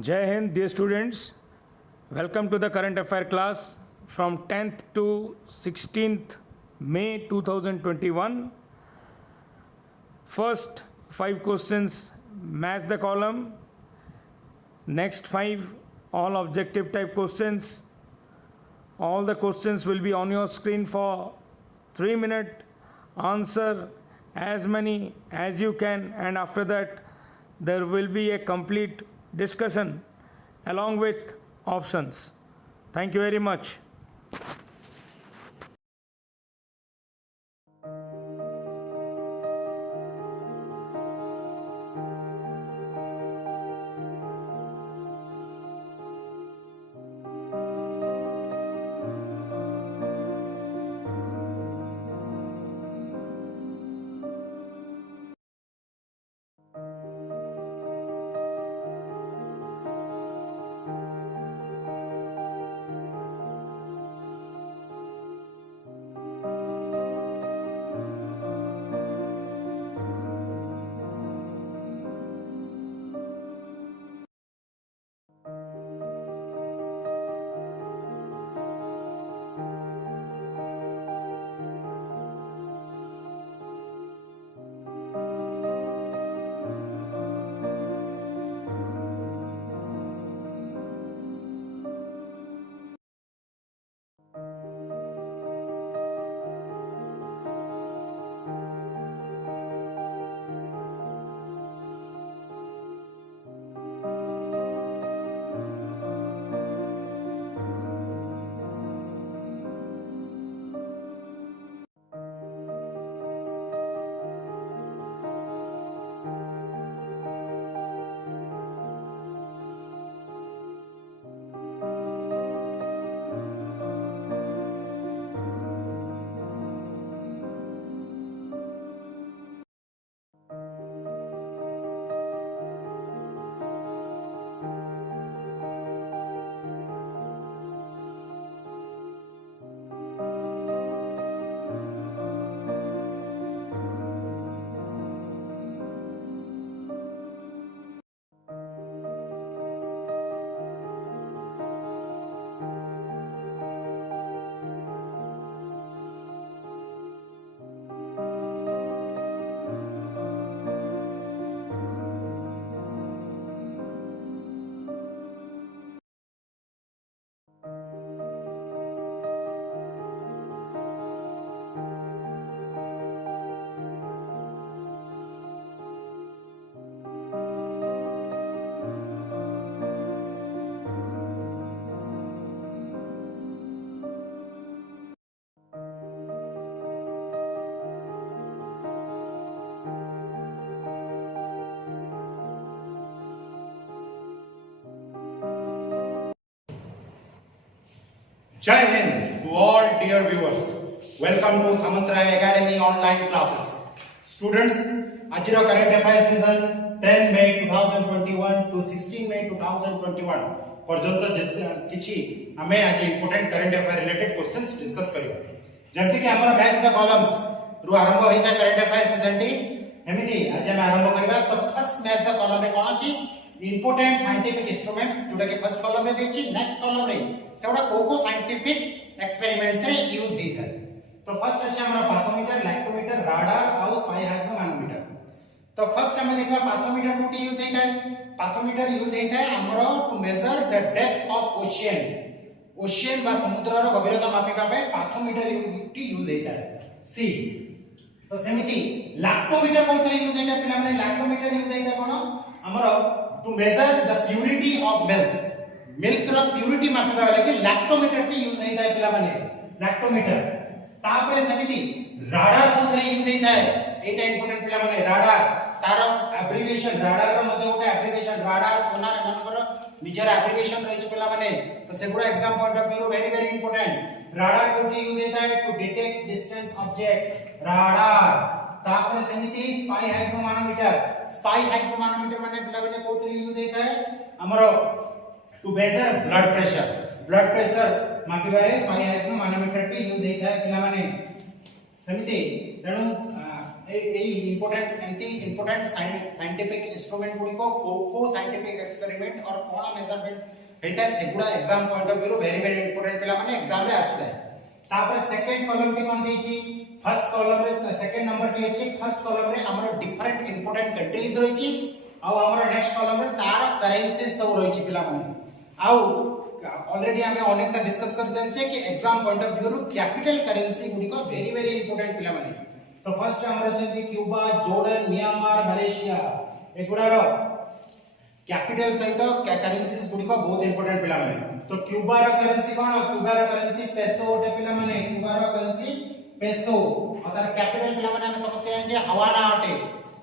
Jai Hind, dear students. Welcome to the current affair class from 10th to 16th May 2021. First 5 questions match the column. Next 5 all objective type questions. All the questions will be on your screen for 3 minutes. Answer as many as you can, and after that there will be a complete discussion along with options. Thank you very much. Jai Hind to all dear viewers. Welcome to Samantraya Academy online classes. Students, Ajira current affairs season 10 May 2021 to 16 May 2021 पर्यंत किछि हमें आज important current affair related questions discuss करियो जेमति कि हमर match the columns रु आरंभ होइता current affair season T एमिति आज हम आरंभ करबा तो फर्स्ट मैच द कॉलम में कोन अछि इंपोर्टेंट साइंटिफिक इंस्ट्रूमेंट्स जोटा के फर्स्ट कॉलम रे देखछि नेक्स्ट कॉलम रे सेवडा को साइंटिफिक एक्सपेरिमेंट्स रे यूज दी था तो फर्स्ट अछि हमरा पाथोमीटर लैक्टोमीटर राडार और स्पाई हाइग्रोमैनोमीटर तो फर्स्ट हम देखबा पाथोमीटर कोटी यूज होइता है पाथोमीटर यूज होइता है हमरो to measure the depth of ocean बा समुद्र रो गभीरता मापिका पे पाथोमीटर यूज होइता है सी तो सेमिति लैक्टोमीटर कोन तरह यूज होइता पिला माने लैक्टोमीटर यूज होइता कोन हमरो to measure the purity of milk रो प्यूरिटी मापिबा लागि लैक्टोमीटर टी यूज होइता है पिला माने लैक्टोमीटर तापरे समिति राडार कोन तरह यूज होइता है एटा इंपोर्टेंट पिला माने राडार तार एब्रिविएशन राडार रो मध्ये ओटा एब्रिविएशन राडार सोनार मनकर निजर एब्रिविएशन रहिछ पिला माने तो सेगुडा exam point of view very very important radar कोन यूज होइता है to detect distance object radar तापरे समिति स्पाई हाइग्रोमैनोमीटर माने पिला माने कोन तरह यूज होइता है हमरो टू मेजर ब्लड प्रेशर मापिबारे स्पाई हाइग्रोमैनोमीटर टी यूज होइता है पिला माने समिति तेनु ए इंपोर्टेंट साइंटिफिक इंस्ट्रूमेंट गुडी को साइंटिफिक एक्सपेरिमेंट और कोन मेजरमेंट हेता सेगुडा exam point of view very very important पिला माने एग्जाम रे आछे तापर सेकंड कॉलम टी कोन देछि फर्स्ट कॉलम रे सेकंड नंबर टी अछि फर्स्ट कॉलम रे हमर डिफरेंट इंपोर्टेंट कंट्रीज रहिछि आ हमर नेक्स्ट कॉलम रे तार करेंसीज सब रहिछि पिला माने आ ऑलरेडी हमें अनेक डिस्कस कर चलछे कि एग्जाम पॉइंट ऑफ व्यू रु कैपिटल करेंसी गुडी को वेरी वेरी इंपोर्टेंट पिला माने तो फर्स्ट हमर अछि क्यूबा जॉर्डन म्यांमार मलेशिया एगुडार कैपिटल सहित करेंसीज गुडी को बहुत इंपोर्टेंट पिला माने तो क्यूबा रो करेंसी कोन क्यूबा रो करेंसी पेसो ओटे पिला माने क्यूबा रो करेंसी पेसो और तार कैपिटल पिला माने हम समझते हैं जे हवाना ओटे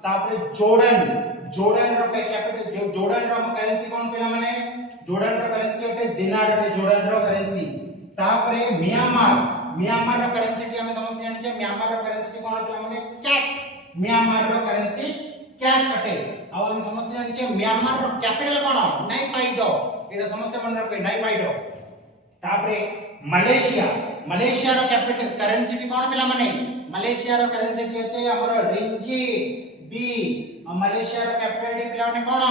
तापर जॉर्डन रो कैपिटल जॉर्डन रो करेंसी कोन पिला माने जॉर्डन रो करेंसी ओटे दिनार ओटे जॉर्डन रो करेंसी तापर म्यांमार रो करेंसी हम समझते हैं जे म्यांमार रो करेंसी कोन पिला माने कैट म्यांमार रो करेंसी कैट ओटे आ हम समझते हैं जे म्यांमार रो कैपिटल कोन नाइपाइडो एटा समस्या मन रखे नाइपाइडो तापरे मलेशिया रो कैपिटल करेंसी टी कोन पिला माने मलेशिया रो करेंसी टी होते हमरो रिंगिट बी मलेशिया रो कैपिटल टी पिला माने कोन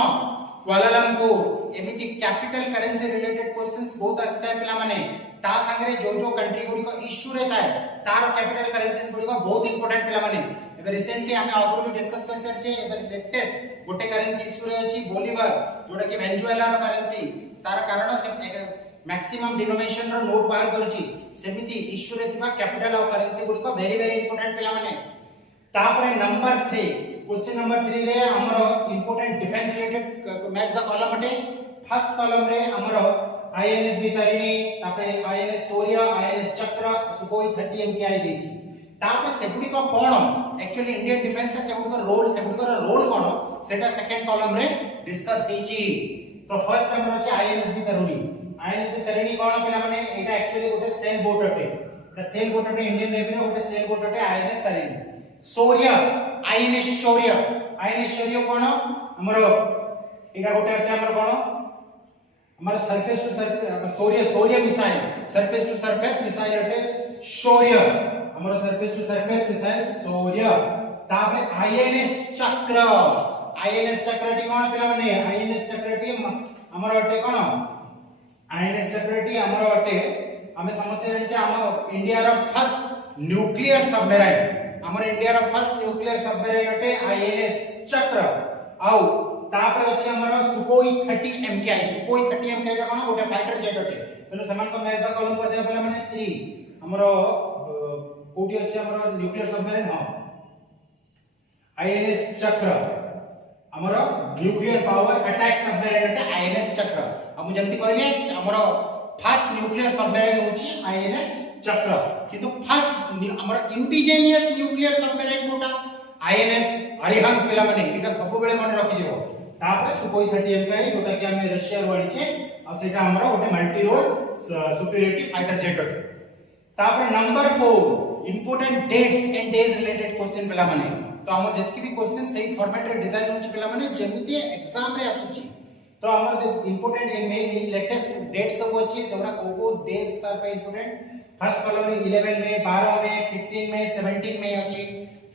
कुआलालंपुर एमिति कैपिटल करेंसी रिलेटेड क्वेश्चंस बहुत आसता है पिला माने ता संगरे जो कंट्री गुडी को इश्यू रहता है तार कैपिटल करेंसीज गुडी को बहुत इंपोर्टेंट पिला माने एबे रिसेंटली हमें आगु भी डिस्कस कर सरछे एबे लेटेस्ट गोटे करेंसी इश्यू रे अछि बोलिवर जोडा कि वेनेजुएला रो करेंसी तार कारण से मैक्सिमम डिनोमिनेशन रो नोट बाहर करछि सेमिति इश्यू रे थिबा कैपिटल ऑफ करेंसी गुडी को वेरी वेरी इंपोर्टेंट पिला माने तापरे नंबर 3 क्वेश्चन नंबर 3 रे हमरो important defence related match the column अटे फर्स्ट कॉलम रे हमरो आईएनएस बितारिणी तापरे आईएनएस सूर्य आईएनएस चक्र सुखोई 30 एमकेआई देछि तापर सेगुडी को कोन एक्चुअली इंडियन डिफेंस से सेगुडी को रोल कोन सेटा सेकंड कॉलम रे डिस्कस कीछि तो फर्स्ट हमरो अछि आईएनएस बितारिणी कोन पिला माने एटा एक्चुअली गोटे सेल बोट अटे एटा सेल बोट अटे इंडियन नेवी रो गोटे सेल बोट अटे आईएनएस तारिणी शौर्य आईएनएस शौर्य कोन हमरो एटा गोटे अटे हमरो कोन हमरो surface to surface Shaurya missile surface to surface missile अटे शौर्य हमरो surface to surface missile Shaurya तापरे आईएनएस चक्र टी कोन पिला माने आईएनएस चक्र टी हमरो अटे कोन आईएनएस चक्र टी हमरो अटे हमें समझते हैं जे हम इंडिया रो फर्स्ट न्यूक्लियर सबमरीन अटे आईएनएस चक्र आउ तापर अछि हमरो सुखोई 30 एमकेआई का कोन गोटे फाइटर जेट अटे तनो समान को मैच द कॉलम कर दे पले माने 3 हमरो कोठी अछि हमरो न्यूक्लियर सबमरीन हां आईएनएस चक्र हमरो न्यूक्लियर पावर अटैक सबमरीन अटे आईएनएस चक्र हम जंती कहले हमरो फर्स्ट न्यूक्लियर सबमरीन होछि आईएनएस चक्र किंतु फर्स्ट हमरो इंडिजिनियस न्यूक्लियर सबमरीन कोटा आईएनएस अरिहंत पिला माने एटा सब बेले मन रखि दियो तापर सुखोई 30 एमकेआई जोटा कि हमें रशिया रो आनिचे आ सेटा हमरो गोटे multi role superiority fighter jet अटे तापर number 4 important dates and days related question पिला माने तो हमर जतकी भी क्वेश्चन सही फॉर्मेट रे डिजाइन होछि पिला माने जेमिति एग्जाम रे आसुछि तो हमर इंपोर्टेंट ए लेटेस्ट डेट सब होछि जोड़ा को डेज तार पे इंपोर्टेंट फर्स्ट कॉलम रे 11 में 12 में 15 में 17 में अछि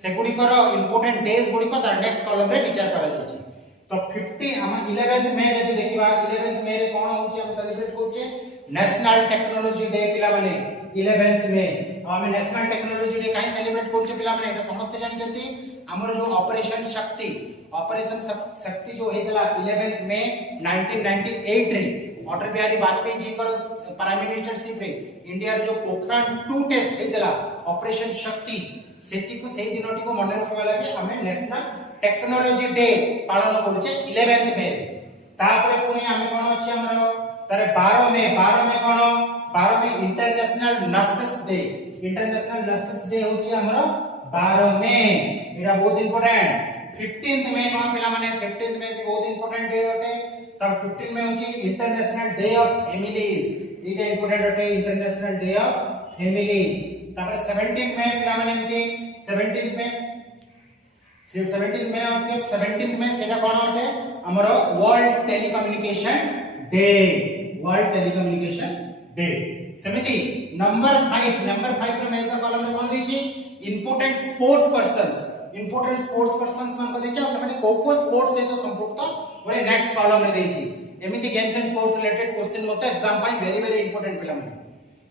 सेगुडी कर इंपोर्टेंट डेज गुडी को तार नेक्स्ट कॉलम रे विचार करल अछि तो 50 हम 11th में यदि देखिबा 11th में रे कोन होछि हम सेलिब्रेट करछे नेशनल टेक्नोलॉजी डे पिला माने 11th में हम नेशनल टेक्नोलॉजी डे काई सेलिब्रेट करछे पिला माने एटा समस्त जानि जति हमर जो ऑपरेशन शक्ति जो हेतला 11th में 1998 रे अटल बिहारी वाजपेयी जी कर प्राइम मिनिस्टरशिप रे इंडिया रे जो पोखरान 2 टेस्ट हेतला ऑपरेशन शक्ति सेठी को सेही दिनटी को मन रखबा लागे हमें नेशनल टेक्नोलॉजी डे पालन करछे 11th में तापरे पुनी हमें कोन अछि हमरो तारे 12 में कोन 12 में इंटरनेशनल नर्सेस डे होछि हमरो 12 में एटा बहुत इंपोर्टेंट 15th में कोन पिला माने 15th में भी बहुत इंपोर्टेंट डे होते तब 15 में होछि इंटरनेशनल डे ऑफ फेमिलीज इटा इंपोर्टेंट होते इंटरनेशनल डे ऑफ फेमिलीज तापर 17th में पिला माने एमती 17th में सेटा कोन होते हमरो वर्ल्ड टेलीकम्युनिकेशन डे सेमिति नंबर 5 रो मेजर कॉलम रे कोन दैछि important sports important sports persons मान को देचा से को को स्पोर्ट्स सहित संपृक्त बोले नेक्स्ट कॉलम रे देची एमिति games and sports related question मते एग्जाम पाई वेरी वेरी इंपोर्टेंट पिला माने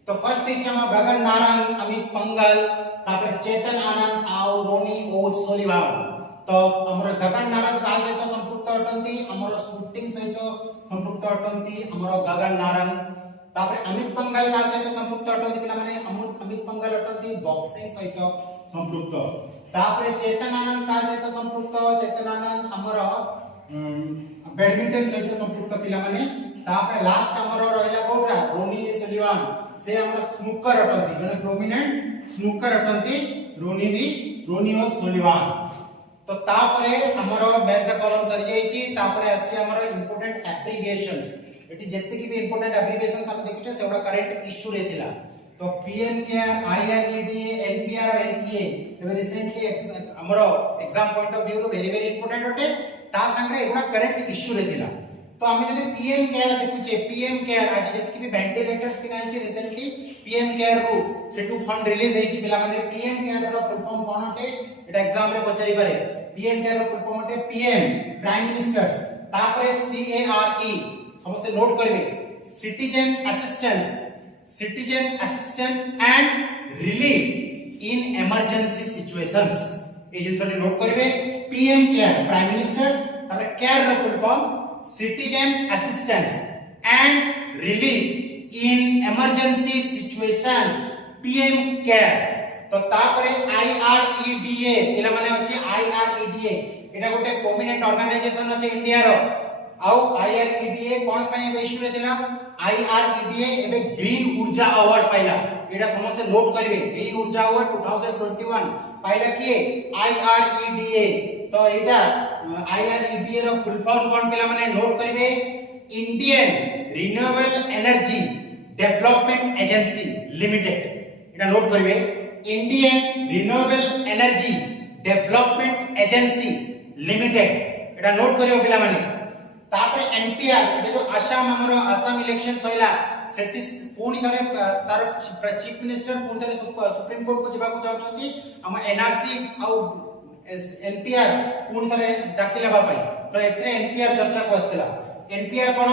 तो फर्स्ट देची हम गगन नारंग अमित पंगल तापर चेतन आनंद आउ रोनी ओ सोलिवान तो हमर गगन नारंग का सहित संपृक्त अटंती हमर शूटिंग सहित संपृक्त अटंती हमर गगन नारंग तापर अमित पंगल का सहित संपृक्त अटंती पिला माने अमित पंगल अटंती बॉक्सिंग सहित संपृक्त तापर चेतन आनंद का सहित संपृक्त चेतन आनंद हमर बैडमिंटन सहित संपृक्त पिला माने तापर लास्ट हमर रहला कोटा रोनी सलिवान से हमर स्नूकर अटंती जने प्रोमिनेंट स्नूकर अटंती रोनी और सलिवान तो तापरे हमर मैच द कॉलम सर जाईची तापरे आसी हमर इंपोर्टेंट एब्रिविएशंस एटी जत्ते की भी इंपोर्टेंट एब्रिविएशंस हम देखुचे सेवडा करेक्ट इश्यू रेतिला तो पीएम केयर आईआरईडी एनपीआर और एनपीए एबे रिसेंटली हमर एग्जाम पॉइंट ऑफ व्यू रो वेरी वेरी इंपोर्टेंट होटे ता संगे एगुडा करेक्ट इश्यू रेतिला तो हम जदि पीएम केयर देखुचे पीएम केयर आज जत्ते की भी वेंटिलेटर्स किनाइचे रिसेंटली पीएम केयर रो सेटू फंड रिलीज हेची पिला माने पीएम केयर रो फुल फॉर्म कोन होटे एटा एग्जाम रे पचारि पारे पीएम केयर रो full form होटे PM prime minister's तापरे सीएआरई समस्त नोट करिवे citizen assistance and relief in emergency situations ए जिनसले नोट करिवे पीएम केयर प्राइम मिनिस्टर्स तापरे केयर रो full form citizen assistance and relief in emergency situations PM care तो तापरे आईआरईडीए पिला माने अछि आईआरईडीए एटा गोटे प्रोमिनेंट ऑर्गेनाइजेशन अछि इंडिया रो आउ आईआरईडीए कोन पय इश्यू रेतिला आईआरईडीए एबे ग्रीन ऊर्जा अवार्ड पाइला एटा समस्त नोट करिवे ग्रीन ऊर्जा अवार्ड 2021 पाइला किए आईआरईडीए तो एटा आईआरईडीए रो फुल फॉर्म कोन पिला माने नोट करिवे Indian renewable energy development agency limited एटा नोट करिवे Indian renewable energy development agency limited एटा नोट करियो पिला माने तापर एनपीआर एटा जो आसाम इलेक्शन सइला सेटी पूर्ण करे तार चीफ मिनिस्टर पूर्ण करे सुप्रीम कोर्ट को जेबा को चाहछंती हम एनआरसी आउ एनपीआर पूर्ण करे दाखिला बा पई तो एथरे एनपीआर चर्चा को आस्तेला एनपीआर कोन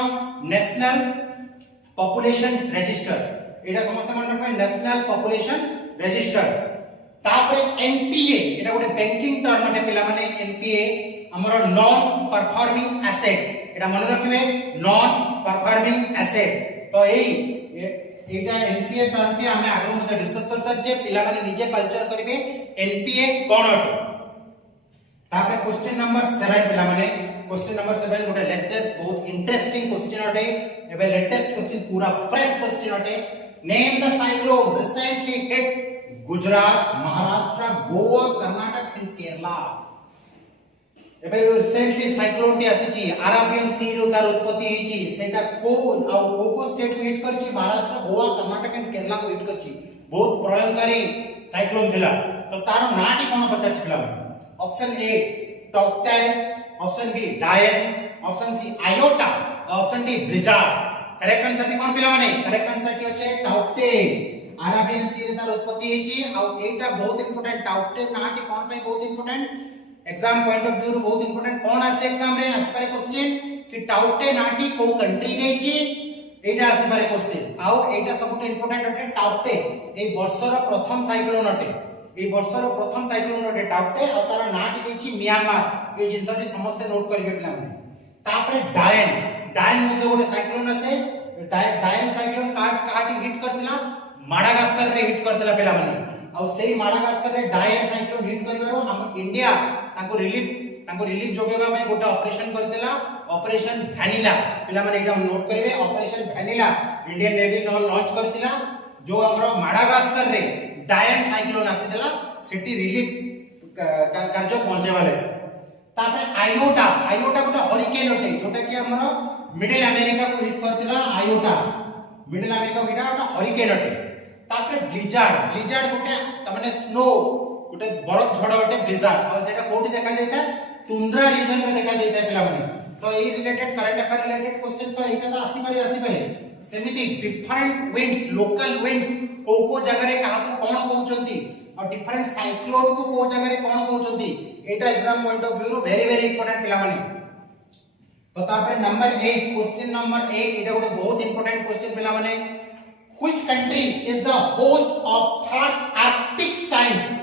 नेशनल पॉपुलेशन रजिस्टर एटा समस्त मन पे नेशनल पॉपुलेशन रजिस्टर तापर एनपीए एटा गोटे बैंकिंग टर्म अटे पिला माने एनपीए हमर नॉन परफॉर्मिंग एसेट एटा मन रखिबे नॉन परफॉर्मिंग एसेट तो एटा एनपीए टर्म पे हमें आगु मते डिस्कस कर सके पिला माने निजे कल्चर करिवे एनपीए कोन अटे तापर क्वेश्चन नंबर 7 पिला माने क्वेश्चन नंबर 7 गोटे लेटेस्ट बहुत इंटरेस्टिंग क्वेश्चन अटे एबे लेटेस्ट क्वेश्चन पूरा फ्रेश क्वेश्चन अटे name the cyclone recently hit Gujarat Maharashtra Goa Karnataka and Kerala एबे रिसेंटली साइक्लोन टी आसीची अरेबियन सी रो तार उत्पत्ति हिची सेटा को स्टेट को हिट करची महाराष्ट्र गोवा कर्नाटक एंड केरला को हिट करची बहुत प्रलयकारी साइक्लोन थिला तो तार नाटी कोन पचारची पिला option A Tauktae option B डायन option C Iota option D blizzard correct answer कोन पिला माने करेक्ट आंसर टी होचे टॉक्टे अरेबियन सी रे तार उत्पत्ति हिची आ एटा बहुत इंपोर्टेंट टॉक्टे नाटी कोन पे बहुत important exam point of view बहुत इंपोर्टेंट कोन आसे एग्जाम रे आसे पारे क्वेश्चन कि टाउटे नाटी को कंट्री देछि एटा आसे पारे क्वेश्चन आउ एटा सबसे इंपोर्टेंट अटे टाउटे ए वर्षर प्रथम साइक्लोन अटे ए वर्षर प्रथम साइक्लोन अटे टाउटे आ तार नाटी देछि म्यांमार ए जिंस समस्त नोट करिवे पिला माने तापरे डायन मध्ये गोटे साइक्लोन आसे डायन साइक्लोन काटी हिट करतिला माडागास्कर रे हिट करतिला पिला माने आ सेही माडागास्कर रे डायन साइक्लोन हिट करिवारो हम इंडिया ताको रिलीफ जोगेबा में गोटे ऑपरेशन करतेला ऑपरेशन वैनिला पिला माने एटा नोट करिवे operation vanilla Indian navy launch करतिला जो हमरो माडागास्कर रे डायन साइक्लोन आसीतला सिटी रिलीफ कार्य पहुंचेवाले तापर आयोटा गोटे हरिकेन होटे जोटा कि हमरो मिडिल अमेरिका को हिट करतिला आयोटा मिडिल अमेरिका को गोटे हरिकेन होटे तापर ब्लिजार्ड गोटे तमाने स्नो गोटे बरफ झड़ होटे ब्लिजार्ड और सेटा कोठी देखा जायता तुंद्रा रीजन में देखा जायता पिला माने तो ए related current affair related question तो एटा तो आसी पारे सेमिति डिफरेंट विंड्स लोकल विंड्स को जगह रे कहा को कोन कहउचंती और डिफरेंट साइक्लोन को को जगह रे कोन कहउछंती एटा एग्जाम पॉइंट ऑफ व्यू रो वेरी वेरी इंपोर्टेंट पिला माने तो तापर नंबर 8 क्वेश्चन नंबर 8 एटा गोटे बहुत इंपोर्टेंट क्वेश्चन पिला माने which country is the host of third Arctic science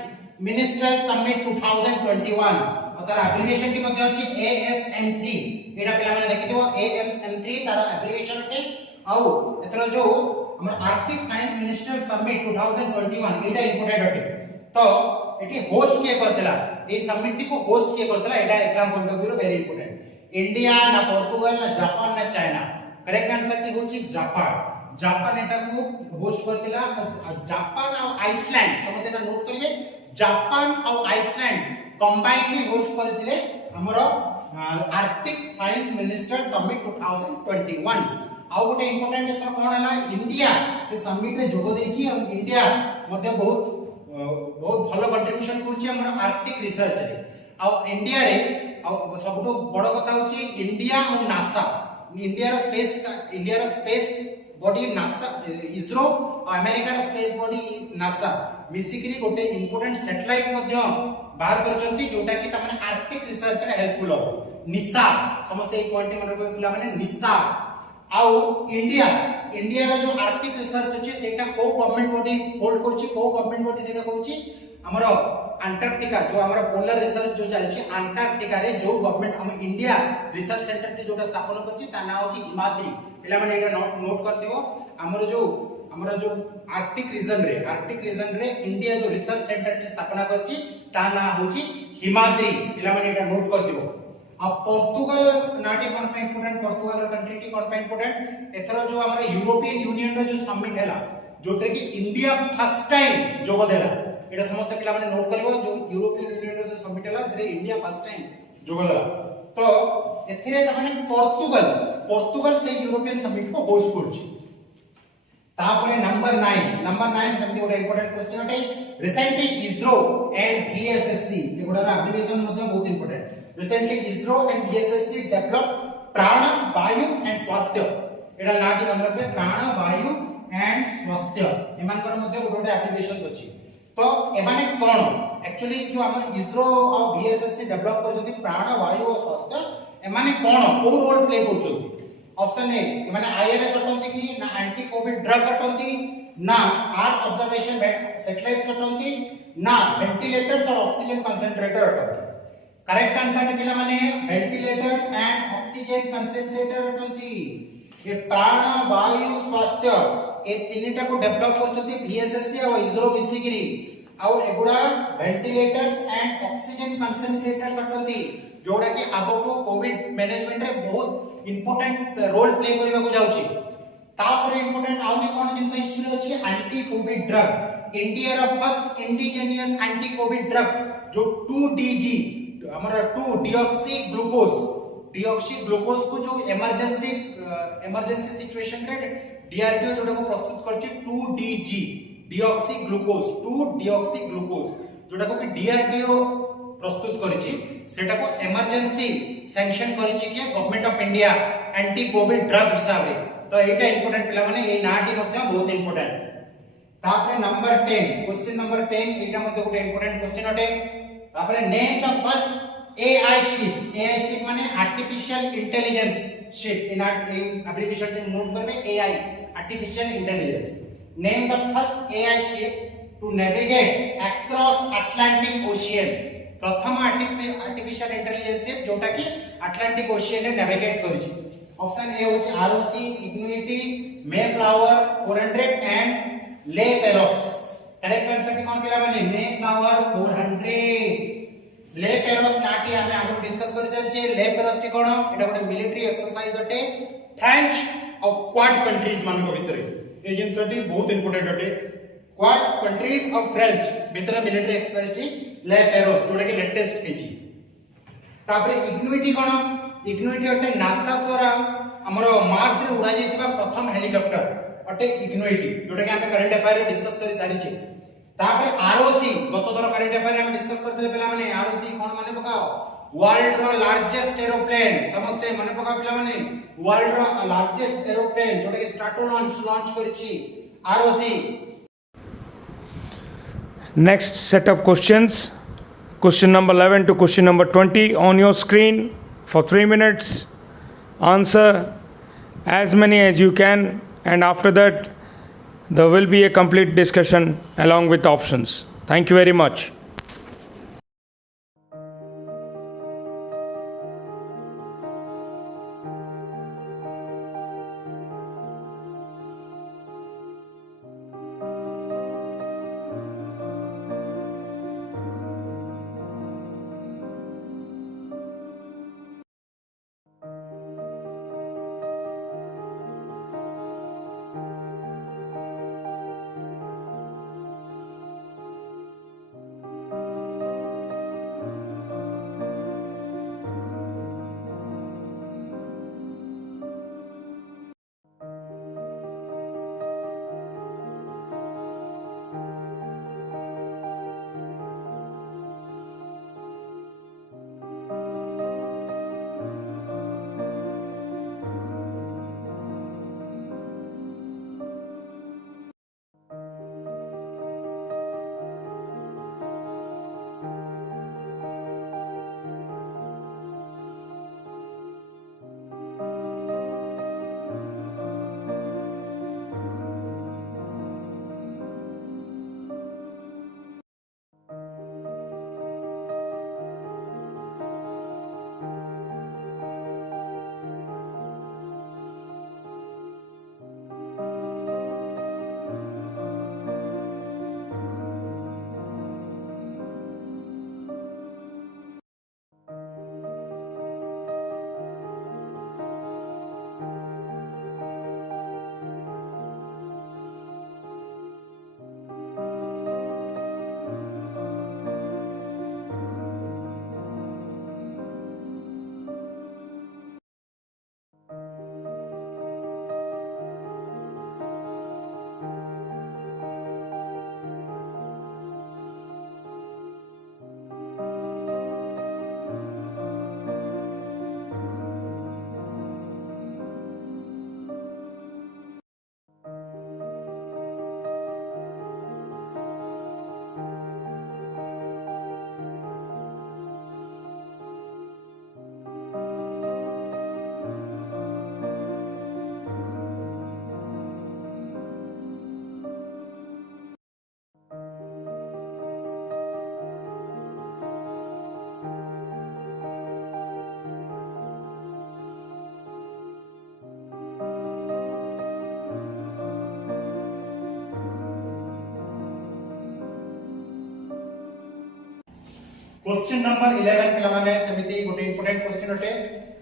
minister summit 2021 और तार एब्रिविएशन की मध्ये अछि ASM3 एटा पिला माने देखिथिबो ASM3 तार एब्रिविएशन के आउ एतरो जो हमर आर्कटिक साइंस मिनिस्टर समिट 2021 एटा इंपोर्टेंट अटे तो एटी होस्ट के करतला ए समिट को होस्ट के करतला एटा exam point of view very important India ना पोर्तुगल ना जापान ना चाइना करेक्ट आंसर की होची जापान जापान एटा को होस्ट करतला जापान और आइसलैंड समझ एटा नोट करिवे जापान और आइसलैंड कंबाइनली होस्ट करथिले हमर आर्कटिक साइंस मिनिस्टर समिट 2021 आउ गोटे इंपोर्टेंट एथर कोन हला इंडिया से समिट रे जोग देछि और इंडिया मध्ये बहुत भलो कंट्रीब्यूशन करछि हमर आर्कटिक रिसर्च रे आ इंडिया रे सबटो बड़ कथा होछि इंडिया और नासा इंडिया रो स्पेस बॉडी नासा इसरो और अमेरिका रो स्पेस बॉडी नासा मिसिकरी गोटे इंपोर्टेंट सैटेलाइट मध्ये बाहर करछंती जोटा कि तमने आर्कटिक रिसर्च रे हेल्पफुल हो निसा समस्त एक पॉइंट मन रखो पिला माने निसा आउ इंडिया रो जो आर्कटिक रिसर्च अछि सेटा को गवर्नमेंट बॉडी होल्ड करछि को गवर्नमेंट बॉडी सेटा कहउछि हमरो अंटार्कटिका जो हमरो पोलर रिसर्च जो चलछि अंटार्कटिका रे जो गवर्नमेंट हम इंडिया रिसर्च सेंटर टी जोटा स्थापन करछि ता नाम अछि हिमाद्री पिला माने एटा नोट करथिबो हमरो जो आर्कटिक रीजन रे इंडिया जो रिसर्च सेंटर टी स्थापना करछि ता नाम होछि हिमाद्री पिला माने एटा नोट करथिबो अब पोर्तुगल नाटी कोन पे इंपोर्टेंट पोर्तुगल रो कंट्री टी कोन पे इंपोर्टेंट एथरो जो हमरा यूरोपियन यूनियन रो जो समिट हैला जोते कि इंडिया फर्स्ट टाइम जोग देला एटा समस्त पिला माने नोट करिवो जो यूरोपियन यूनियन रो समिट हैला जे इंडिया फर्स्ट टाइम जोग देला तो एथिरे त माने पोर्तुगल से यूरोपियन समिट को होस्ट करछि तापरे नंबर 9 सबसे बड़ा इंपोर्टेंट क्वेश्चन अटे रिसेंटली इसरो एंड VSSC ये बड़ा एब्रिविएशन मध्ये बहुत important recently ISRO and VSSC develop प्राण वायु एंड स्वास्थ्य एटा नाटी मन रखे प्राण वायु एंड स्वास्थ्य एमान कर मध्ये गोटे एप्लीकेशंस अछि तो एमाने कोन एक्चुअली जो हमर इसरो और VSSC डेवलप करछथि प्राण वायु और स्वास्थ्य एमाने कोन को रोल प्ले करछथि ऑप्शन ए माने ILS अटंती की ना एंटी कोविड ड्रग अटंती ना अर्थ ऑब्जर्वेशन सैटेलाइट्स अटंती ना वेंटिलेटर्स और ऑक्सीजन कंसंट्रेटर अटंती करेक्ट आंसर पिला माने वेंटिलेटर्स एंड ऑक्सीजन कंसंट्रेटर अटंती ये प्राण वायु स्वास्थ्य ए तीनटा को डेवलप करछथि VSSC और इसरो मिसिगिरी आ एगुडा वेंटिलेटर्स एंड ऑक्सीजन कंसंट्रेटर्स अटंती जोडा कि आगो कोविड मैनेजमेंट रे बहुत इंपोर्टेंट रोल प्ले करबा को जाउची तापर इंपोर्टेंट आउनी कोन जिंस इश्यू अछि एंटी कोविड ड्रग इंडिया रो first indigenous anti covid drug जो 2DG हमरा 2 डिऑक्सी ग्लूकोज को जो इमरजेंसी सिचुएशन रे DRDO जोटा को प्रस्तुत करछि 2DG डिऑक्सी ग्लूकोज जोटा को कि DRDO प्रस्तुत करछि सेटा को इमरजेंसी सैंक्शन करछि कि government of India anti covid drug हिसाब रे तो एटा इंपोर्टेंट पिला माने ए नाटी मध्ये बहुत इंपोर्टेंट तापर नंबर 10 क्वेश्चन नंबर 10 एटा मध्ये गोटे इंपोर्टेंट क्वेश्चन अटे तापर name the first AI ship माने artificial intelligence ship in abbreviation note करबे AI artificial intelligence name the first AI ship to navigate across Atlantic ocean प्रथम आर्टिफिशियल इंटेलिजेंस शिप जोटा कि Atlantic ocean रे navigate करिछि option A होछि ROC इग्निटी Mayflower 400 and ले पेरोस correct answer की कोन पिला माने मेफ्लावर 400 ले पेरोस नाटी हमें आगु डिस्कस करि चलछे ले पेरोस टी कोन एटा गोटे मिलिटरी एक्सरसाइज अटे फ्रेंच और क्वाड कंट्रीज मान को भितरे ए जिंसटी बहुत इंपोर्टेंट अटे क्वाड कंट्रीज ऑफ फ्रेंच भितरे मिलिटरी एक्सरसाइज टी ले पेरोस जोटा कि लेटेस्ट हेची तापर इग्निटी अटे नासा द्वारा हमरो मार्स रे उड़ा जायतिबा प्रथम हेलीकॉप्टर अटे इग्निटी जोटा कि हम करंट अफेयर रे डिस्कस करि सारी छे तापर ROC गत दर करंट अफेयर रे हम डिस्कस करते पेला माने ROC कोन माने पकाओ वर्ल्ड रो लार्जेस्ट एरोप्लेन समस्त माने पकाओ पिला माने वर्ल्ड रो लार्जेस्ट एरोप्लेन जोटा कि स्ट्राटो launch करिछि ROC Next set of questions, question number 11 to question number 20 on your screen for 3 minutes. Answer as many as you can, and after that there will be a complete discussion along with options. Thank you very much. Question number 11 पिलामाने समिति गोटे important question अटे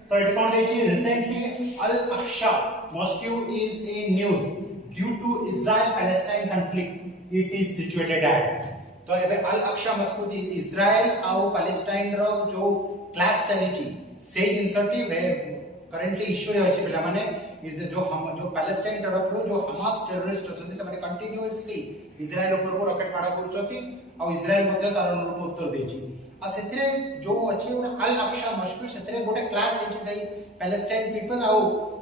तो it कोन देछि recently Al Aqsa mosque is in news due to Israel Palestine conflict it is situated at तो एबे Al Aqsa mosque Israel आउ पैलेस्टाइन रो जो क्लास चली छि से जिंसटी करंटली इश्यू रे अछि पिलामाने इज जो पैलेस्टाइन तरफ रो जो हमास टेररिस्ट अछंती से माने कंटीन्यूअसली इजराइल ऊपर को रॉकेट मारा करछथि आ इजराइल मध्ये तार उत्तर देछि आ सेतरे जो अछि अल अक्सा मॉस्क्यू सेतरे गोटे क्लास अछि जाई पैलेस्टाइन पीपल आ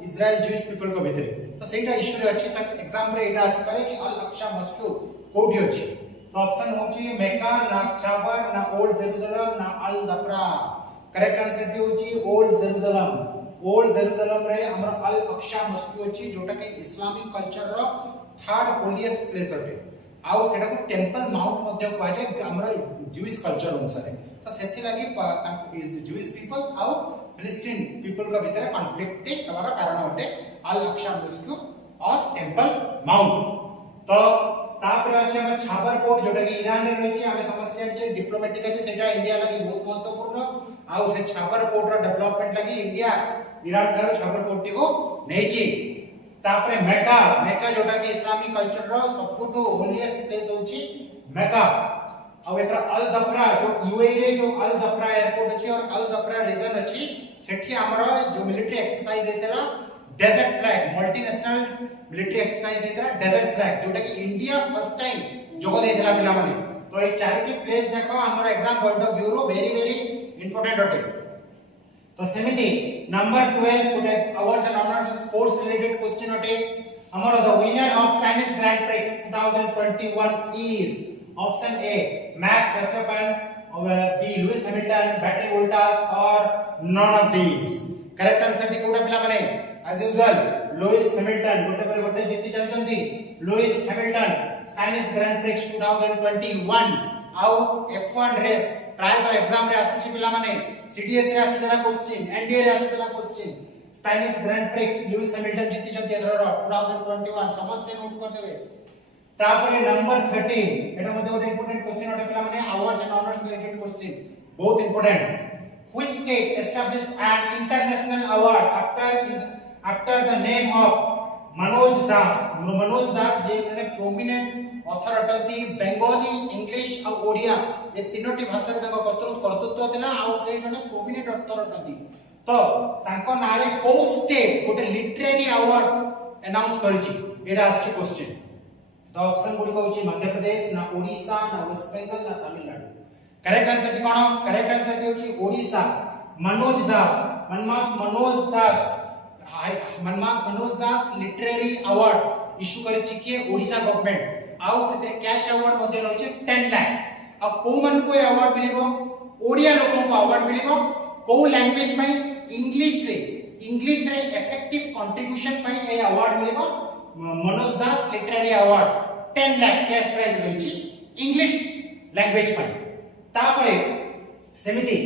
इजराइल ज्यूइश पीपल को भितरे तो सेटा इश्यू रे अछि एग्जाम रे एटा आसी पारे कि अल अक्सा मॉस्क्यू कोठी अछि तो ऑप्शन होछि मेक्का ना चाबर ना ओल्ड जेरूसलम ना अल दफ्रा करेक्ट आंसर होछि ओल्ड जेरूसलम रे हमर अल अक्सा मॉस्क्यू अछि जोटा के इस्लामिक कल्चर रो थर्ड होलीएस्ट प्लेस अटे आउ सेटा को टेंपल माउंट मध्ये कहै छै हमर ज्यूइश कल्चर अनुसार तो सेथि लागि ज्यूइश पीपल आउ फिलिस्तीन पीपल का भीतर कॉन्फ्लिक्ट हमारा कारण अटे अल अक्सा मॉस्क्यू और टेंपल माउंट तो तापर अछि हम छाबर कोट जोटा कि ईरान रे रहै छै हम समझ जानि छै डिप्लोमेटिकली सेटा इंडिया लागि बहुत महत्वपूर्ण आउ से छाबर कोट रो डेवलपमेंट लागि इंडिया ईरान का छाबर कोट को नै छै तापर मेक्का जोटा कि इस्लामिक कल्चर रो सबटू होलीएस्ट प्लेस होची मेक्का अब एतरा अल दफ्रा जो यूएई रे जो अल दफ्रा एयरपोर्ट अछि और अल दफ्रा रीजन अछि सेठी हमरा जो मिलिटरी एक्सरसाइज हेतला desert flag multinational military exercise हेतला डेजर्ट फ्लैग जोटा कि इंडिया फर्स्ट टाइम जोग देथला पिला माने तो ए चारिटी प्लेस जाका हमरा एग्जाम पॉइंट ऑफ व्यू रो वेरी इंपोर्टेंट अटे तो सेमिति number 12 today awards and honours sports related question अटे हमर the winner of tennis grand prix 2021 is option A Max Verstappen, B Lewis Hamilton, Valtteri Bottas और none of these. Correct answer टी कोडा पिला माने एज यूजुअल लुइस हैमिल्टन गोटे पर गोटे जीति चलचंती। Lewis Hamilton Spanish grand prix 2021 आउ F1 रेस प्राय तो एग्जाम रे आसी पिला माने सीडीएस रे आसी देला क्वेश्चन, एनडीए रे आसी देला question. Spanish grand prix Lewis Hamilton जीति चंती एथर 2021 समस्त नोट कर देबे। तापरे नंबर 13 एटा मध्ये गोटे इंपोर्टेंट क्वेश्चन ओटे पिला माने awards and honours related question बहुत important. Which state established an international award after the name of Manoj Das? Manoj Das जे जने प्रोमिनेंट ऑथर अटंती बेंगोली, इंग्लिश और ओडिया ये तीनोटी भाषा रे ताको कर्तृत्व थिला आ से जने प्रोमिनेंट ऑथर अटंती। तो ताको नारे को स्टेट गोटे लिटरेरी अवार्ड अनाउंस करछि एटा आछि क्वेश्चन। तो ऑप्शन गुडी कहउछि मध्य प्रदेश ना ओडिशा ना वेस्ट बंगाल ना तमिलनाडु। करेक्ट आंसर कोन? करेक्ट आंसर होची ओडिशा। मनोज दास, मनमाक Manoj Das literary award issue करिछि के ओडिशा गवर्नमेंट आउ सेते कैश अवार्ड मध्ये रहछि 10 लाख। आ को मन को अवार्ड मिलिबो? ओडिया लोकन को अवार्ड मिलिबो को लैंग्वेज पई इंग्लिश रे इफेक्टिव कंट्रीब्यूशन पई ए अवार्ड मिलिबो Manoj Das literary award 10 lakh cash prize रहछि इंग्लिश लैंग्वेज पई। तापरे सेमिति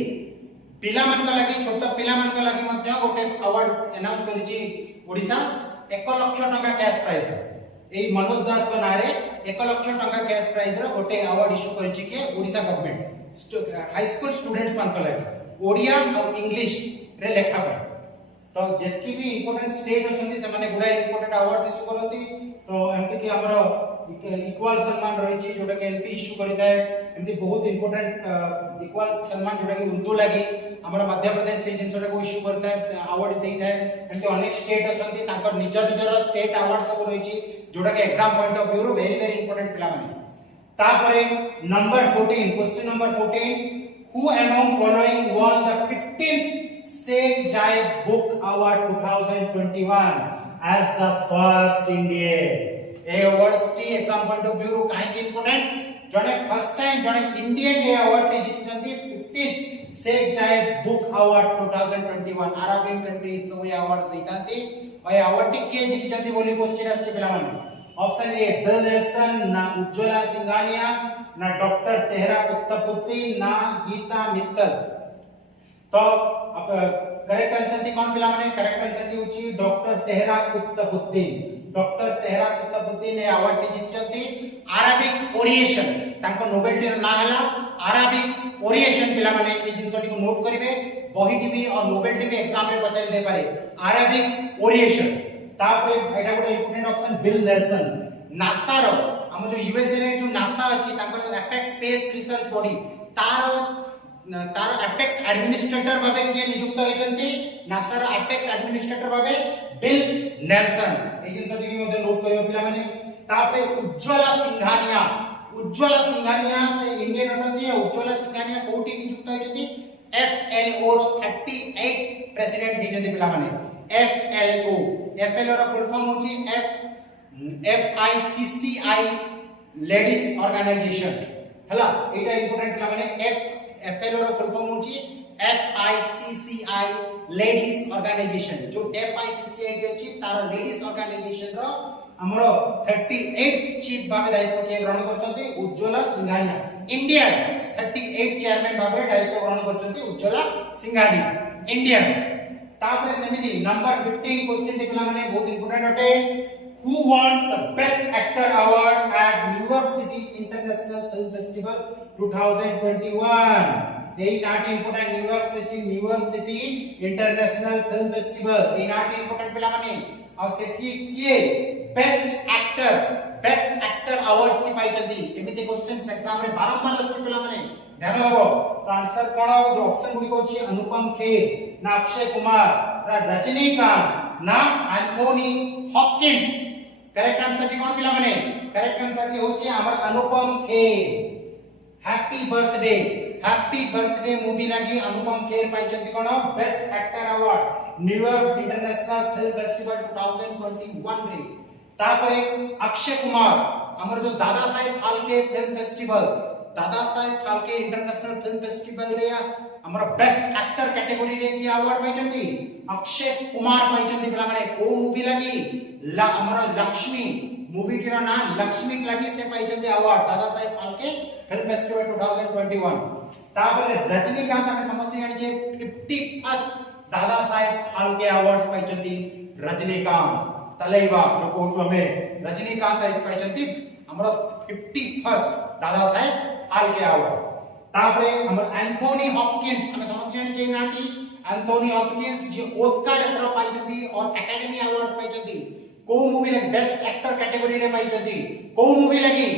पिला मन का लागि छोट पिला मन का लागि मध्ये गोटे अवार्ड अनाउंस करिछि ओडिसा 1 लाख टका कैश प्राइज। एई मनोज दास का नारे 1 लाख टका कैश प्राइज रो गोटे अवार्ड इशू करिछि के Odisha government high school students मन का लागि ओडिया और इंग्लिश रे लेखा पर। तो जेतकी भी इंपोर्टेंट स्टेट अछंती से माने गुडा इंपोर्टेंट अवार्ड्स इशू करंती। तो एमति कि हमरो इक्वल सम्मान रहिछि जोटा के एमपी इशू करिताय एमति बहुत इंपोर्टेंट इक्वल सम्मान जोटा के उर्दू लागि हमर मध्य प्रदेश से जिनसटा को इशू करताय अवार्ड देइताय। एमति अनेक स्टेट अछंती ताकर निजर स्टेट अवार्ड सब रहिछि जोटा के एग्जाम पॉइंट ऑफ व्यू रो वेरी वेरी इंपोर्टेंट पिला माने। तापरे number 14 question number 14 who among following won the 15th Sheikh Zayed book award 2021 as the first Indian? ए अवार्ड्स टी एग्जाम पॉइंट ऑफ व्यू काहे इंपोर्टेंट जने फर्स्ट टाइम जने Indian ए अवार्ड टी जितनती 15th Sheikh Zayed book award 2021 Arabian countries सब ए awards दैतांती और ए अवार्ड टी के जितनती बोली क्वेश्चन आछे पिला माने। ऑप्शन ए बिल नेल्सन ना उज्ज्वला सिंघानिया ना डॉक्टर तेहरा कुत्तपुत्ती ना गीता मित्तल। तो करेक्ट आंसर टी कोन पिला माने? करेक्ट आंसर टी होची डॉक्टर तेहरा कुत्तपुत्ती। डॉक्टर तेहरा कुत्तपुत्ती ने अवार्ड टी जितचंती अरबिक ओरिएशन तांको नोबेल टी ना हला अरबिक ओरिएशन पिला माने ए जिंसटी को नोट करिवे बही टीवी और नोबेल टीवी एग्जाम रे पचारि दे पारे अरबिक ओरिएशन। तापरे एटा गोटे important option Bill Nelson NASA रो हम जो यूएसए रे जो नासा अछि तांकर एपेक्स स्पेस रिसर्च बॉडी तार एपेक्स एडमिनिस्ट्रेटर भाबे के नियुक्त होइचंती नासा रो एपेक्स एडमिनिस्ट्रेटर भाबे बिल नेल्सन। ए जिंसटी को मध्ये नोट करियो पिला माने। तापरे उज्ज्वला सिंघानिया से इंडियन अटंती उज्ज्वला सिंघानिया कोठी नियुक्त होइचंती FLO रो 38 प्रेसिडेंट हिजंती पिला माने। FLO रो फुल फॉर्म होची FICCI लेडीज ऑर्गेनाइजेशन हला एटा इंपोर्टेंट पिला माने। FLO रो फुल फॉर्म होची FICCI लेडीज ऑर्गेनाइजेशन जो FICCI के अछि तार लेडीज ऑर्गेनाइजेशन रो हमरो 38th चीफ भाबे दायित्व के ग्रहण करछंती उज्ज्वला सिंघानिया। इंडिया 38 चेयरमैन भाबे दायित्व ग्रहण करछंती उज्ज्वला सिंघानिया इंडिया। तापरे सेमिति नंबर 15 क्वेश्चन टिकला माने बहुत इंपोर्टेंट अटे who won the best actor award at New York City International Film Festival 2021? They not important New York City International Film Festival they not important पिला माने और सेठी के बेस्ट एक्टर अवार्ड्स की पाई जदी एमिति क्वेश्चंस एग्जाम रे बारंबार आछी पिला माने ध्यान रखो। तो आंसर कोन जो ऑप्शन गुडी को छी अनुपम खेर ना अक्षय कुमार ना रजनीकांत ना एंथोनी हॉपकिंस। करेक्ट आंसर की कोन पिला माने? करेक्ट आंसर की होची हमर Anupam Kher. Happy birthday movie लागि अनुपम खेर पाई जदी कोन best actor award New York international film festival 2021 रे। तापरे अक्षय हमर जो Dada Saheb Phalke film festival Dada Saheb Phalke international film festival रे हमर बेस्ट एक्टर कैटेगरी रे की अवार्ड पाइछंती अक्षय कुमार पाइछंती पिला माने को मूवी लगी हमर लक्ष्मी मूवी टीर ना लक्ष्मी लगी से पाइछंती award Dada Saheb Phalke film festival 2021 तापर रजनीकांत हमें समझते जानि छे 51st दादा साहेब फाल्के अवार्ड्स पाइछंती रजनीकांत तलैवा जो कहू हमें रजनीकांत पाइछंती हमर 51st दादा साहेब फाल्के अवार्ड तापरे हमर एंथोनी हॉपकिंस हमें समझते जानि छे नाटी एंथोनी हॉपकिंस जे ऑस्कर एकर पाइछंती और एकेडमी अवार्ड पाइछंती को मूवी लगी बेस्ट एक्टर कैटेगरी रे पाइछंती को मूवी लगी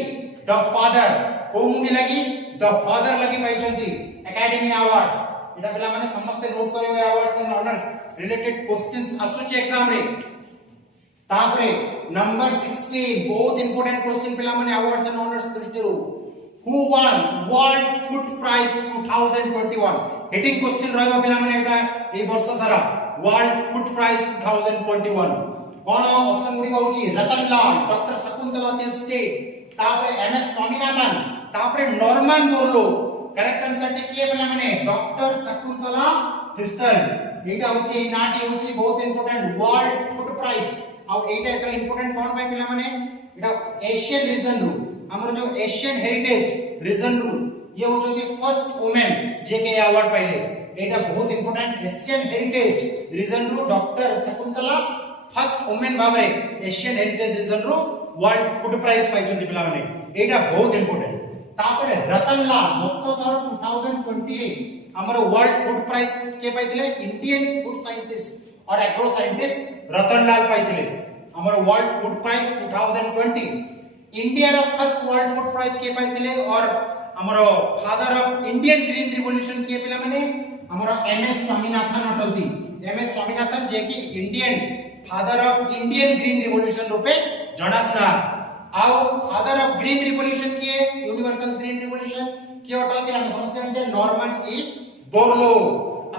द फादर को मूवी लगी द फादर लगी पाइछंती एकेडमी अवार्ड्स एटा पिला माने समस्त नोट करिवे awards and honours related questions आसुचे एग्जाम रे तापरे नंबर 16 बहुत इंपोर्टेंट क्वेश्चन पिला माने अवार्ड्स एंड ऑनर्स दृष्टिरू who won world food prize 2021 हेटिंग क्वेश्चन रहबा पिला माने एटा ए वर्ष सारा वर्ल्ड फूड प्राइज 2021 कोन ऑप्शन गुडी कहउची रतनलाल डॉक्टर शकुंतला तिलस्टे तापरे एमएस स्वामीनाथन तापरे नॉर्मन बोरलो करेक्ट आंसर टे किए पिला माने डॉक्टर शकुंतला तिलस्टे एटा होची नाटी होची बहुत इंपोर्टेंट वर्ल्ड फूड प्राइज और एटा एतर इंपोर्टेंट कोन भाई पिला माने एटा एशियन रीजन रू हमर जो एशियन हेरिटेज रीजन रू ये होचोती फर्स्ट वुमेन जे के अवार्ड पाइले एटा बहुत इंपोर्टेंट एशियन हेरिटेज रीजन रू डॉक्टर शकुंतला फर्स्ट वुमेन भाबरे एशियन हेरिटेज रीजन रू वर्ल्ड फूड प्राइज पाइछंती पिला माने एटा बहुत इंपोर्टेंट तापरे रतनलाल मत्तो थर 2020 रे हमर वर्ल्ड फूड प्राइज के पाइथिले इंडियन फूड साइंटिस्ट और एग्रो साइंटिस्ट रतनलाल पाइथिले हमर वर्ल्ड फूड प्राइज 2020 इंडिया रो फर्स्ट वर्ल्ड फूड प्राइज के पाइथिले और हमर father of Indian green revolution के पिला माने हमर एमएस स्वामीनाथन अटलती एमएस स्वामीनाथन जे कि Indian father of Indian green revolution रूपे जणासना आउ फादर ऑफ ग्रीन रिवॉल्यूशन किए यूनिवर्सल ग्रीन रिवॉल्यूशन के अटलती हम समझते हैं जे नॉर्मन ई बोरलो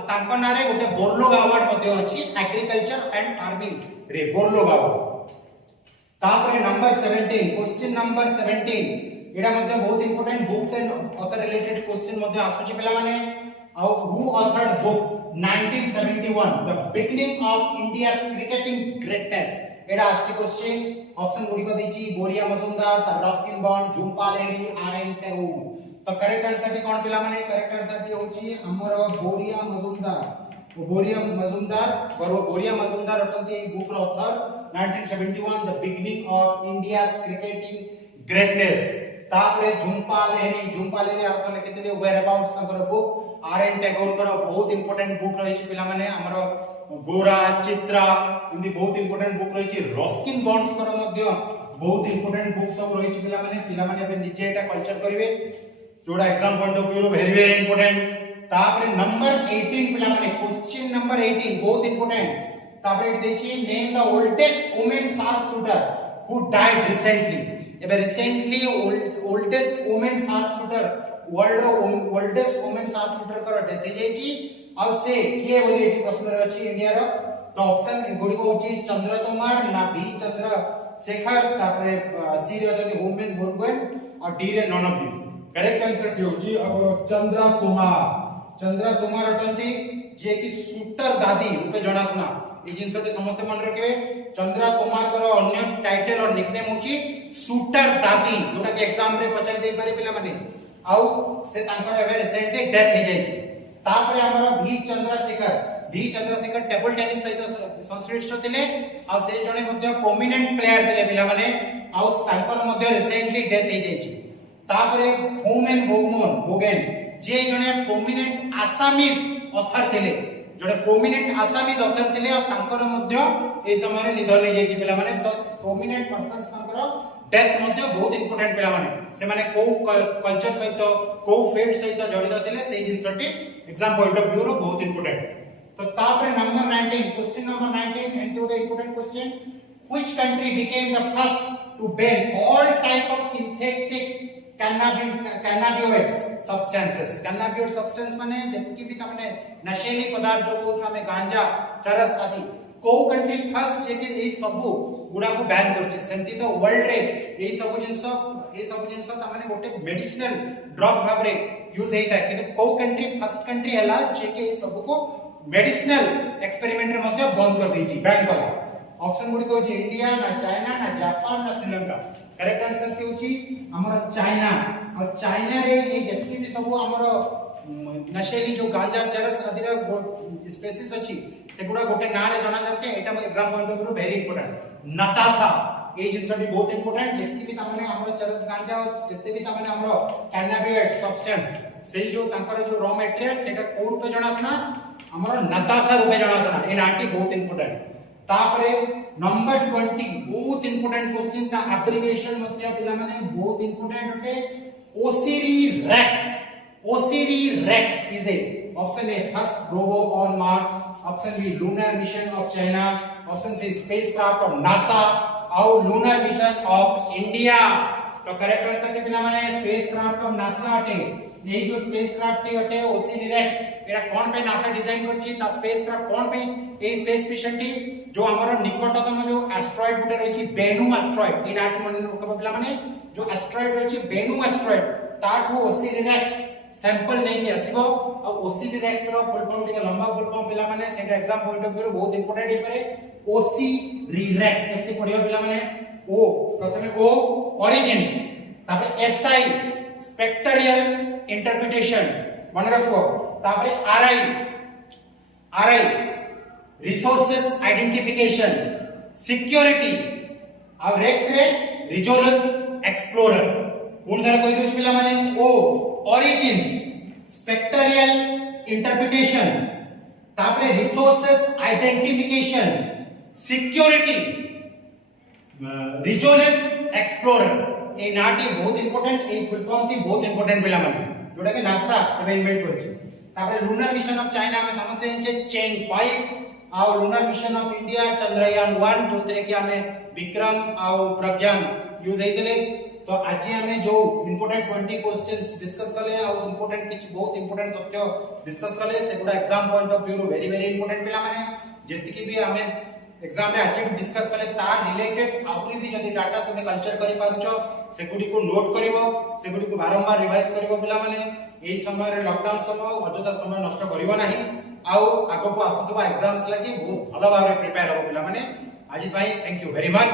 तांको नारे गोटे बोरलो अवार्ड मध्ये अछि एग्रीकल्चर एंड फार्मिंग रे बोरलो अवार्ड तापरे नंबर 17 क्वेश्चन नंबर 17 एडा मध्ये बहुत important books and author related question मध्ये आसुची पिला माने आउ who authored book 1971 the beginning of India's cricketing greatness एडा आसी क्वेश्चन ऑप्शन गुडी को देची बोरिया मजुमदार रस्किन बॉन्ड झुंपा लहरी आरएन टैगोर तो करेक्ट आंसर कोन पिला माने करेक्ट आंसर होची हमर बोरिया मजुमदार अटंती ए बुक रो author 1971 the beginning of India's cricketing greatness तापरे झुंपा लहरी अर्थ लिखितले वेयर अबाउट संकर बुक आरएन टैगोर कर बहुत इंपोर्टेंट बुक रही छि पिला माने हमर गोरा चित्रा इंदी बहुत इंपोर्टेंट बुक रही छि रस्किन बॉन्ड्स कर मध्य बहुत इंपोर्टेंट बुक सब रही छि पिला माने अपन निजे एटा कल्चर करिवे जोड़ा exam point of view very very important तापरे नंबर 18 पिला माने क्वेश्चन नंबर 18 बहुत इंपोर्टेंट तापरे इट देछि name the oldest women sharp shooter who died recently एबे recently oldest women sharp shooter world रो ओल्डेस्ट वुमेन शार्प शूटर कर death जाइछि आ से किए बोली एटी प्रश्न रे अछि इंडिया रो तो ऑप्शन गुडी को होछि चंद्र तोमार ना बी चंद्र शेखर तापरे सी रे अछि वुमेन बोरगोन और डी रे none of this correct answer की होची अब चंद्रा तोमार अटंती जे कि शूटर दादी रूपे जणासना ए जिंसटे समस्त मन रखिबे चंद्रा तोमार कर अन्य टाइटल और निकनेम होची शूटर दादी जोटा कि एग्जाम रे पचारि दे पारे पिला माने आउ से तांकर एबे रिसेंटली डेथ हे जायछि तापरे हमर भी चंद्रशेखर टेबल टेनिस सहित संश्लिष्ट थिले आ से जणे मध्ये प्रोमिनेंट प्लेयर थिले पिला माने आउ तांकर मध्ये रिसेंटली डेथ हे जायछि तापरे होमेन बोगेन जे जणे प्रोमिनेंट आसामीज ऑथर थिले जणे प्रोमिनेंट आसामीज ऑथर थिले आ तांकर मध्ये ए समय रे निधन हे जायछि पिला माने तो प्रोमिनेंट पर्सन्स तांकर डेथ मध्ये बहुत इंपोर्टेंट पिला माने से माने को कल्चर सहित को फेट सहित जड़ित थिले सेही जिंसटी एग्जाम पॉइंट ऑफ व्यू रो बहुत इंपोर्टेंट तो तापरे number 19 question number 19 and to the important question which country became the first to ban all type of synthetic cannabinoids substance माने जतकी भी तमने नशीली पदार्थ जो कहू हमें गांजा चरस आदि को कंट्री फर्स्ट जे कि ए सब गुडा को बैन करछि सेमती तो वर्ल्ड रे एई सब जिंस त माने गोटे मेडिसिनल ड्रग भाबरे यूज हेता किंतु को कंट्री फर्स्ट कंट्री हला जे के एई सब को मेडिसिनल एक्सपेरिमेंट रे मध्ये बंद कर देछि बैन कला ऑप्शन गुडी कहछि इंडिया ना चाइना ना जापान ना श्रीलंका करेक्ट आंसर के होछि हमर चाइना और चाइना रे ये जति भी सब हमर नशेली जो गांजा चरस आदि रे स्पेसिस अछि सेगुडा गोटे ना रे जाना जाते एटा exam point of view very important नताशा ए जिंस भी बहुत इंपोर्टेंट जति भी तामने हमर चरस गांजा जति भी तामने हमर कैनाबियोइड सब्सटेंस सेई जो तांकर जो रॉ मटेरियल सेटा को रूपे जणासना हमर नताशा रूपे जणासना ए नाटी बहुत इंपोर्टेंट तापरे नंबर 20 बहुत इंपोर्टेंट क्वेश्चन का एब्रिविएशन मध्ये पिला माने बहुत इंपोर्टेंट होते OSIRIS REx is a option A first robo on Mars option B lunar mission of China option C spacecraft of NASA और लूनर मिशन ऑफ इंडिया तो करेक्ट आंसर के पिला माने स्पेसक्राफ्ट ऑफ नासा अटे ये जो spacecraft अटे ओसिरी racks एटा कोन पे नासा डिजाइन करछि ता स्पेसक्राफ्ट कोन पे ए स्पेस मिशन टी जो हमर निकटतम जो एस्ट्रॉइड गुटे रहिछि बेनु एस्ट्रॉइड इन आठ मन कब पिला माने जो एस्ट्रॉइड रहिछि बेनु एस्ट्रॉइड ताठो ओसिरिरेक्स सैंपल नहीं कि आसीबो और ओसिरिरेक्स रो फुल फॉर्म टिके लंबा फुल फॉर्म पिला माने सेटा एग्जाम पॉइंट ऑफ व्यू बहुत इंपोर्टेंट हे पारे ओसिरिरेक्स केमति पढियो पिला माने ओ प्रथमे ओ ओरिजिन्स तापर एसआई स्पेक्ट्रियल इंटरप्रिटेशन मन रखो तापर आरआई रिसोर्सेस आइडेंटिफिकेशन सिक्योरिटी और रेक्स रे रिजोल्व एक्सप्लोरर पूर्ण धर कहि दोछ पिला माने ओ ओरिजिन्स स्पेक्ट्रियल इंटरप्रिटेशन तापर resources identification security regolith explorer ए नाटी बहुत इंपोर्टेंट ए फुल फॉर्म थी बहुत इंपोर्टेंट पिला माने जोटा के नासा इन्वेंट करछि तापर लूनर मिशन ऑफ चाइना में समझते हैं चेन 5 और lunar mission of India Chandrayaan 1 जो थे कि हमें विक्रम और प्रज्ञान यूज हेतले तो आज हमें जो इंपोर्टेंट 20 क्वेश्चंस डिस्कस करले और इंपोर्टेंट किछ बहुत इंपोर्टेंट तथ्य डिस्कस करले सेगुडा exam point of view very very important पिला माने जेतिकी भी हमें एग्जाम में आज डिस्कस करले तार रिलेटेड आउरी भी जदी डाटा तुमे कल्चर करि पारुचो सेगुडी को नोट करिवो सेगुडी को बारंबार रिवाइज करिवो पिला माने एई समय रे लॉकडाउन समय अଯଥା समय नष्ट करिवो नाही आउ आगो को आसुतबा एग्जाम्स लागि बहुत भलो भाबरे प्रिपेयर हो पिला माने आज भाई थैंक यू वेरी मच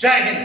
जय हिंद।